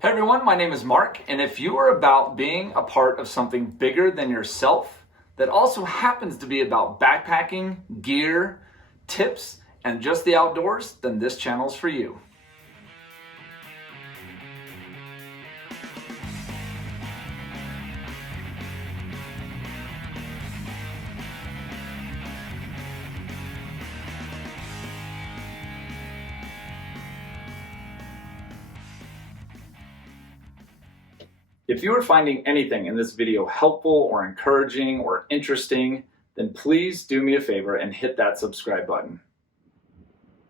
Hey everyone, my name is Mark, and if you are about being a part of something bigger than yourself that also happens to be about backpacking, gear, tips, and just the outdoors, then this channel is for you. If you are finding anything in this video helpful or encouraging or interesting, then please do me a favor and hit that subscribe button.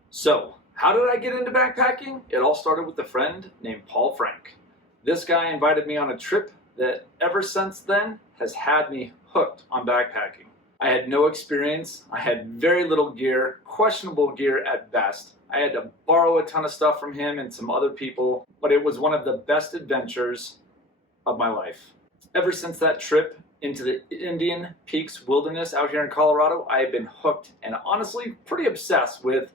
So, how did I get into backpacking? It all started with a friend named Paul Frank. This guy invited me on a trip that ever since then has had me hooked on backpacking. I had no experience, I had very little gear, questionable gear at best. I had to borrow a ton of stuff from him and some other people, but it was one of the best adventures of my life. Ever since that trip into the Indian Peaks Wilderness out here in Colorado, I have been hooked and honestly pretty obsessed with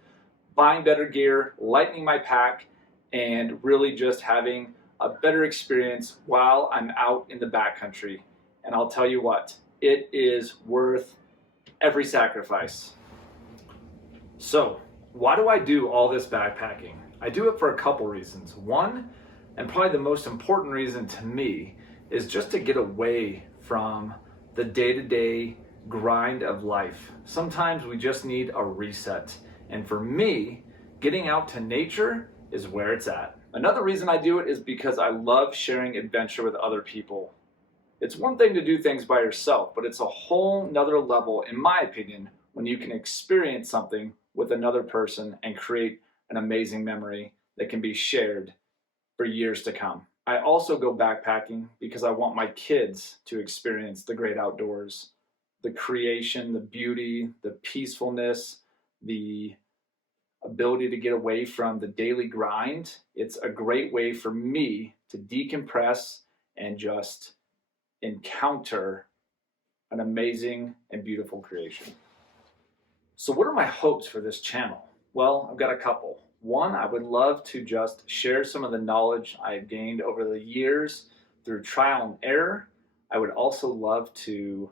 buying better gear, lightening my pack, and really just having a better experience while I'm out in the backcountry. And I'll tell you what, it is worth every sacrifice. So, why do I do all this backpacking? I do it for a couple reasons. One, and probably the most important reason to me, is just to get away from the day-to-day grind of life. Sometimes we just need a reset. And for me, getting out to nature is where it's at. Another reason I do it is because I love sharing adventure with other people. It's one thing to do things by yourself, but it's a whole nother level, in my opinion, when you can experience something with another person and create an amazing memory that can be shared for years to come. I also go backpacking because I want my kids to experience the great outdoors, the creation, the beauty, the peacefulness, the ability to get away from the daily grind. It's a great way for me to decompress and just encounter an amazing and beautiful creation. So what are my hopes for this channel? Well, I've got a couple. One, I would love to just share some of the knowledge I've gained over the years through trial and error. I would also love to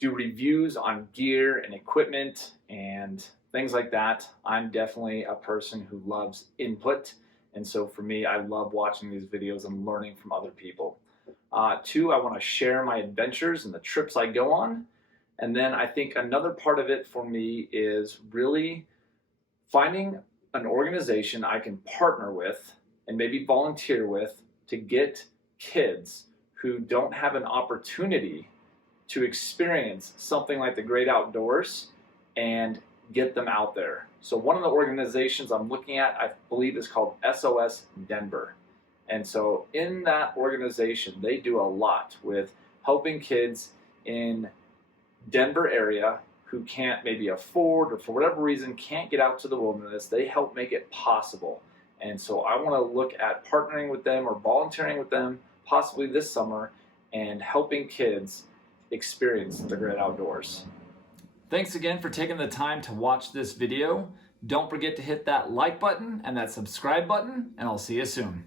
do reviews on gear and equipment and things like that. I'm definitely a person who loves input. And so for me, I love watching these videos and learning from other people. Two, I want to share my adventures and the trips I go on. And then I think another part of it for me is really finding an organization I can partner with and maybe volunteer with to get kids who don't have an opportunity to experience something like the great outdoors and get them out there. So one of the organizations I'm looking at, I believe, is called SOS Denver. And so in that organization, they do a lot with helping kids in Denver area who can't maybe afford or for whatever reason can't get out to the wilderness. They help make it possible. And so I want to look at partnering with them or volunteering with them possibly this summer and helping kids experience the great outdoors. Thanks again for taking the time to watch this video. Don't forget to hit that like button and that subscribe button, and I'll see you soon.